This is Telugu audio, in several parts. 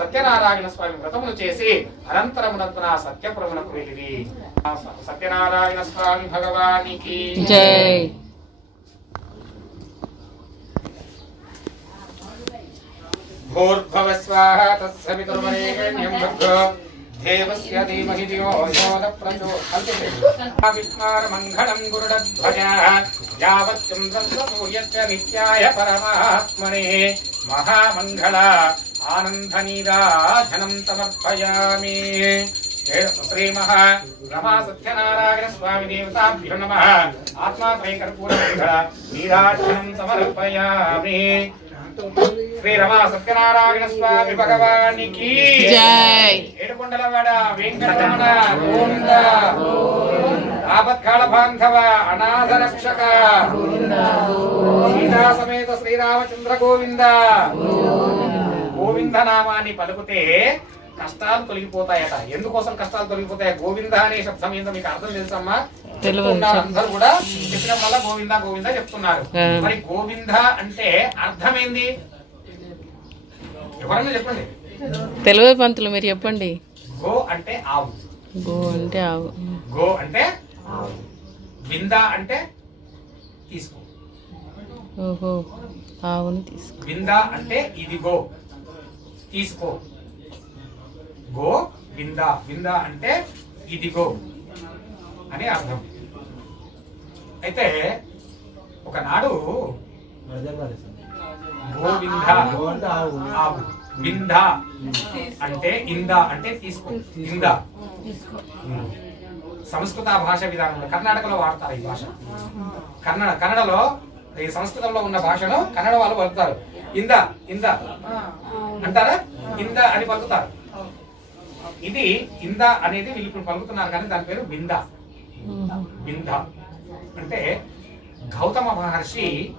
సత్యనారాయణ స్వామి వ్రతములు చేసి అనంతరమునందున సత్యపురమునకు వెళ్ళిరి. సత్యనారాయణ స్వామి భగవానికి. జై. తత్సవితుర్వరేణ్యం భర్గో దేవస్య ధీమహి ధియో యో న ప్రచోదయాత్ విస్మార మంగళం గురుడధ్వజ. యావత్ చంద్రసూర్యచ్చ నిత్యాయ పరమాత్మనే. మహామంగళ ఆనందనీరాధనం సమర్పయామి శ్రీ మహా రమా సత్యనారాయణ స్వామి దేవతాభ్యో నమ ఆత్మాత్రయ కర్పూర నీరాజనం సమర్పయామి శ్రీ రమా సత్యనారాయణ స్వామి భగవానికి జై ఏడుకొండలవాడ వెంకటరమణ గోవింద ఆపత్కాల బాంధవ అనాథ రక్షక సీతా సమేత శ్రీరామచంద్ర గోవింద గోవింద నామాన్ని పలుకుతే కష్టాలు తొలగిపోతాయట. ఎందుకోసం కష్టాలు తొలగిపోతాయి? గోవింద అనే శబ్దం ఏందో మీకు అర్థం తెలుసమ్మా? అందరూ కూడా. చెప్పిన వల్ల గోవింద గోవింద చెప్తున్నారు. మరి గోవింద అంటే అర్థం ఏంది ఎవరన్నా చెప్పండి. తెలియదు పంతులు మీరు చెప్పండి. గో అంటే ఆవు. గో అంటే ఆవు. గో అంటే ఆవు. వింద అంటే తీసుకో. ఓహో ఆవుని తీసుకో. వింద అంటే ఇది గో తీసుకో. గో వింద. వింద అంటే ఇదిగో అని అర్థం. అయితే ఒకనాడు గోవింద ఆవు వింద అంటే ఇంద అంటే తీసుకో. ఇంద. సంస్కృత భాష విధానంలో కర్ణాటకలో వాడతారు ఈ భాష. కన్నడ కన్నడలో ఈ సంస్కృతంలో ఉన్న భాషను కన్నడ వాళ్ళు పలుకుతారు. ఇంద ఇంద. అంటారా? ఇంద అని పలుకుతారు. ఇది ఇంద అనేది వీళ్ళు ఇప్పుడు పలుకుతున్నారు కానీ దాని పేరు బింద. బింద. అంటే గౌతమ మహర్షి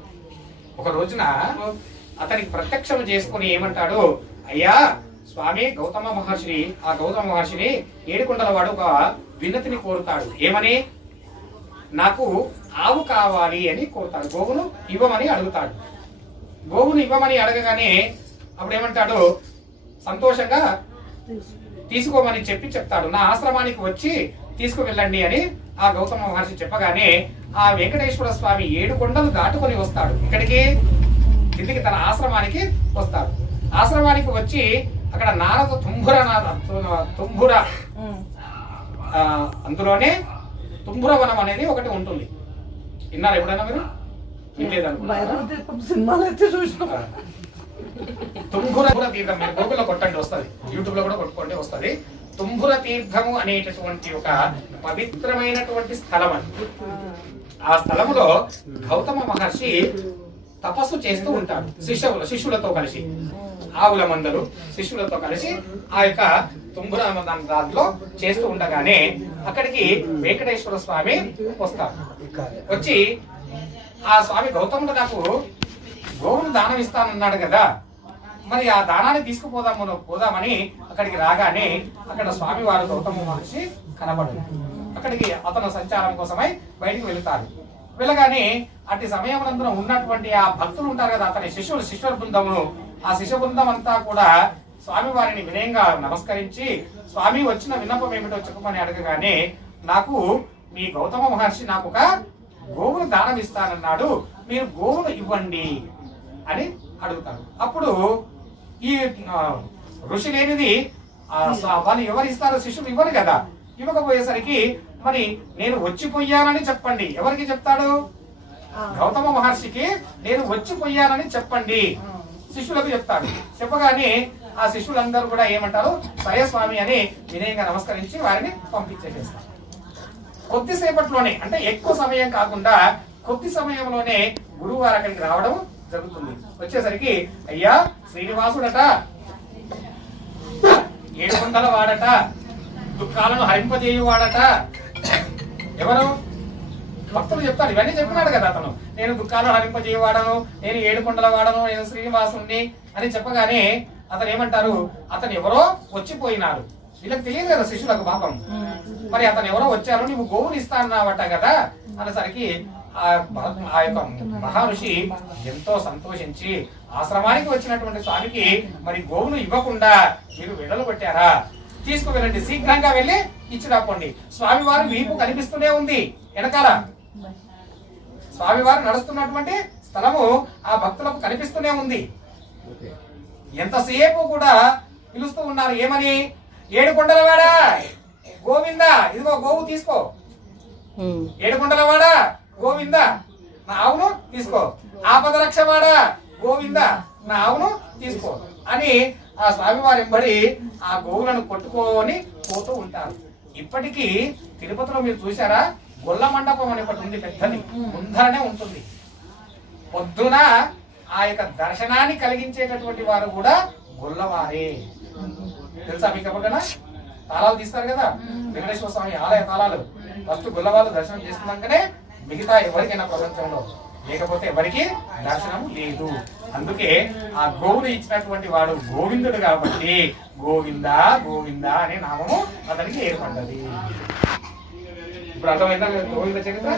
ఒక రోజున అతనికి ప్రత్యక్షం చేసుకుని ఏమంటాడు? అయ్యా స్వామి గౌతమ మహర్షి ఆ గౌతమ మహర్షిని ఏడుకొండల వాడు ఒక విన్నతిని కోరుతాడు. ఏమని? నాకు ఆవు కావాలి అని కోరుతాడు. గోవును ఇవ్వమని అడుగుతాడు. గోవును ఇవ్వమని అడగగానే అప్పుడు ఏమంటాడు? సంతోషంగా తీసుకోమని చెప్పి చెప్తాడు. నా ఆశ్రమానికి వచ్చి తీసుకువెళ్ళండి అని ఆ గౌతమ మహర్షి చెప్పగానే ఆ వెంకటేశ్వర స్వామి ఏడు కొండలు దాటుకొని వస్తాడు. ఇక్కడికి కిందికి తన ఆశ్రమానికి వస్తాడు. ఆశ్రమానికి వచ్చి అక్కడ నారద తుంభుర నాద- తుంభుర అందులోనే తుంభుర వనం అనేది ఒకటి ఉంటుంది. విన్నారు ఎప్పుడైనా మీరు? సినిమాలు అయితే చూసినాం. ఆ. తుంభుర తీర్థం మీరు గూగుల్లో కొట్టండి వస్తుంది. యూట్యూబ్లో కూడా కొట్టుకోండి వస్తుంది. తుంభుర తీర్థము అనేటటువంటి ఒక పవిత్రమైనటువంటి స్థలం అది ఆ స్థలములో గౌతమ మహర్షి తపస్సు చేస్తూ ఉంటాడు శిష్యులు శిష్యులతో కలిసి. ఆవుల మందలు శిష్యులతో కలిసి ఆ యొక్క తుంభుర దాంట్లో చేస్తూ ఉండగానే అక్కడికి వెంకటేశ్వర స్వామి వస్తారు. వచ్చి ఆ స్వామి గౌతముడు నాకు గోవును దానం ఇస్తానన్నాడు కదా మరి ఆ దానాన్ని తీసుకుపోదాము పోదామని అక్కడికి రాగానే అక్కడ స్వామి వారు గౌతమ మహర్షి కనబడదు అక్కడికి అతను సంచారం కోసమై బయటికి వెళుతారు. వెళ్ళగానే అట్టి సమయం ఉన్నటువంటి ఆ భక్తులు ఉంటారు కదా అతని శిష్యులు శిష్యుల బృందమును ఆ శిష్య బృందం అంతా కూడా స్వామి వారిని వినయంగా నమస్కరించి స్వామి వచ్చిన విన్నపం ఏమిటో చెప్పమని అడగగానే నాకు మీ గౌతమ మహర్షి నాకు ఒక గోవును దానం ఇస్తానన్నాడు. మీరు గోవును ఇవ్వండి అని అడుగుతాడు అప్పుడు ఈ ఋషి లేనిది వాళ్ళు ఎవరు ఇస్తారో శిష్యులు ఇవ్వరు కదా. ఇవ్వకపోయేసరికి మరి నేను వచ్చిపోయానని చెప్పండి. ఎవరికి చెప్తాడు? గౌతమ మహర్షికి నేను వచ్చిపోయానని చెప్పండి. శిష్యులకు చెప్తాడు చెప్పగానే ఆ శిష్యులందరూ కూడా ఏమంటారు? సరే స్వామి అని వినయంగా నమస్కరించి వారిని పంపించేసేస్తారు. కొద్దిసేపట్లోనే అంటే ఎక్కువ సమయం కాకుండా కొద్ది సమయంలోనే గురువు వారు అక్కడికి రావడం జరుగుతుంది. వచ్చేసరికి అయ్యా శ్రీనివాసుడట ఏడు కొండల వాడట దుఃఖాలను హరింపజేయువాడట. ఎవరు? భక్తులు చెప్తారు. ఇవన్నీ చెప్పినాడు కదా అతను. నేను దుఃఖాలు హరింపజేయవాడను నేను ఏడుకొండల వాడను నేను శ్రీనివాసుని అని చెప్పగానే అతను ఏమంటారు? అతను ఎవరో వచ్చిపోయినారు. వీళ్ళకి తెలియదు కదా శిష్యులకు పాపం. మరి అతను ఎవరో వచ్చారు నువ్వు గోవుని ఇస్తా అన్నావట కదా అనేసరికి ఆ యొక్క మహర్షి ఎంతో సంతోషించి ఆశ్రమానికి వచ్చినటువంటి స్వామికి మరి గోవును ఇవ్వకుండా మీరు వెడలు పెట్టారా తీసుకువెళ్ళండి. శీఘ్రంగా వెళ్ళి ఇచ్చి రాకోండి స్వామి వారు వీపు కనిపిస్తూనే ఉంది. వెనకాల స్వామివారు నడుస్తున్నటువంటి స్థలము ఆ భక్తులకు కనిపిస్తూనే ఉంది. ఎంతసేపు కూడా పిలుస్తూ ఉన్నారు. ఏమని? ఏడు కొండలవాడా గోవింద? ఇదిగో గోవు తీసుకో. ఉమ్. ఏడు కొండలవాడా గోవింద? నా ఆవును తీసుకో. ఆపద రక్షవాడా గోవింద? నా ఆవును తీసుకో. అని ఆ స్వామివారి ఎంబడి ఆ గోవులను కొట్టుకొని పోతూ ఉంటారు. ఇప్పటికీ తిరుపతిలో మీరు చూసారా గొల్ల మండపం అని ఒకటి ఉంది పెద్దది ముందరనే ఉంటుంది. పొద్దున ఆ యొక్క దర్శనాన్ని కలిగించేటటువంటి వారు కూడా గొల్లవారే. తెలుసా మీకు ఎప్పటికైనా? తాళాలు తీస్తారు కదా? వెంకటేశ్వర స్వామి ఆలయ తాళాలు. ఫస్ట్ గొల్లవాళ్ళు దర్శనం చేసుకున్నాకనే మిగతా ఎవరికైనా ప్రపంచంలో లేకపోతే ఎవరికి దర్శనం లేదు. అందుకే ఆ గోవును ఇచ్చినటువంటి వాడు గోవిందుడు కాబట్టి గోవింద గోవింద అనే నామము అతనికి ఏర్పడ్డది. ఇప్పుడు అర్థమైందా? గోవింద చరిత్ర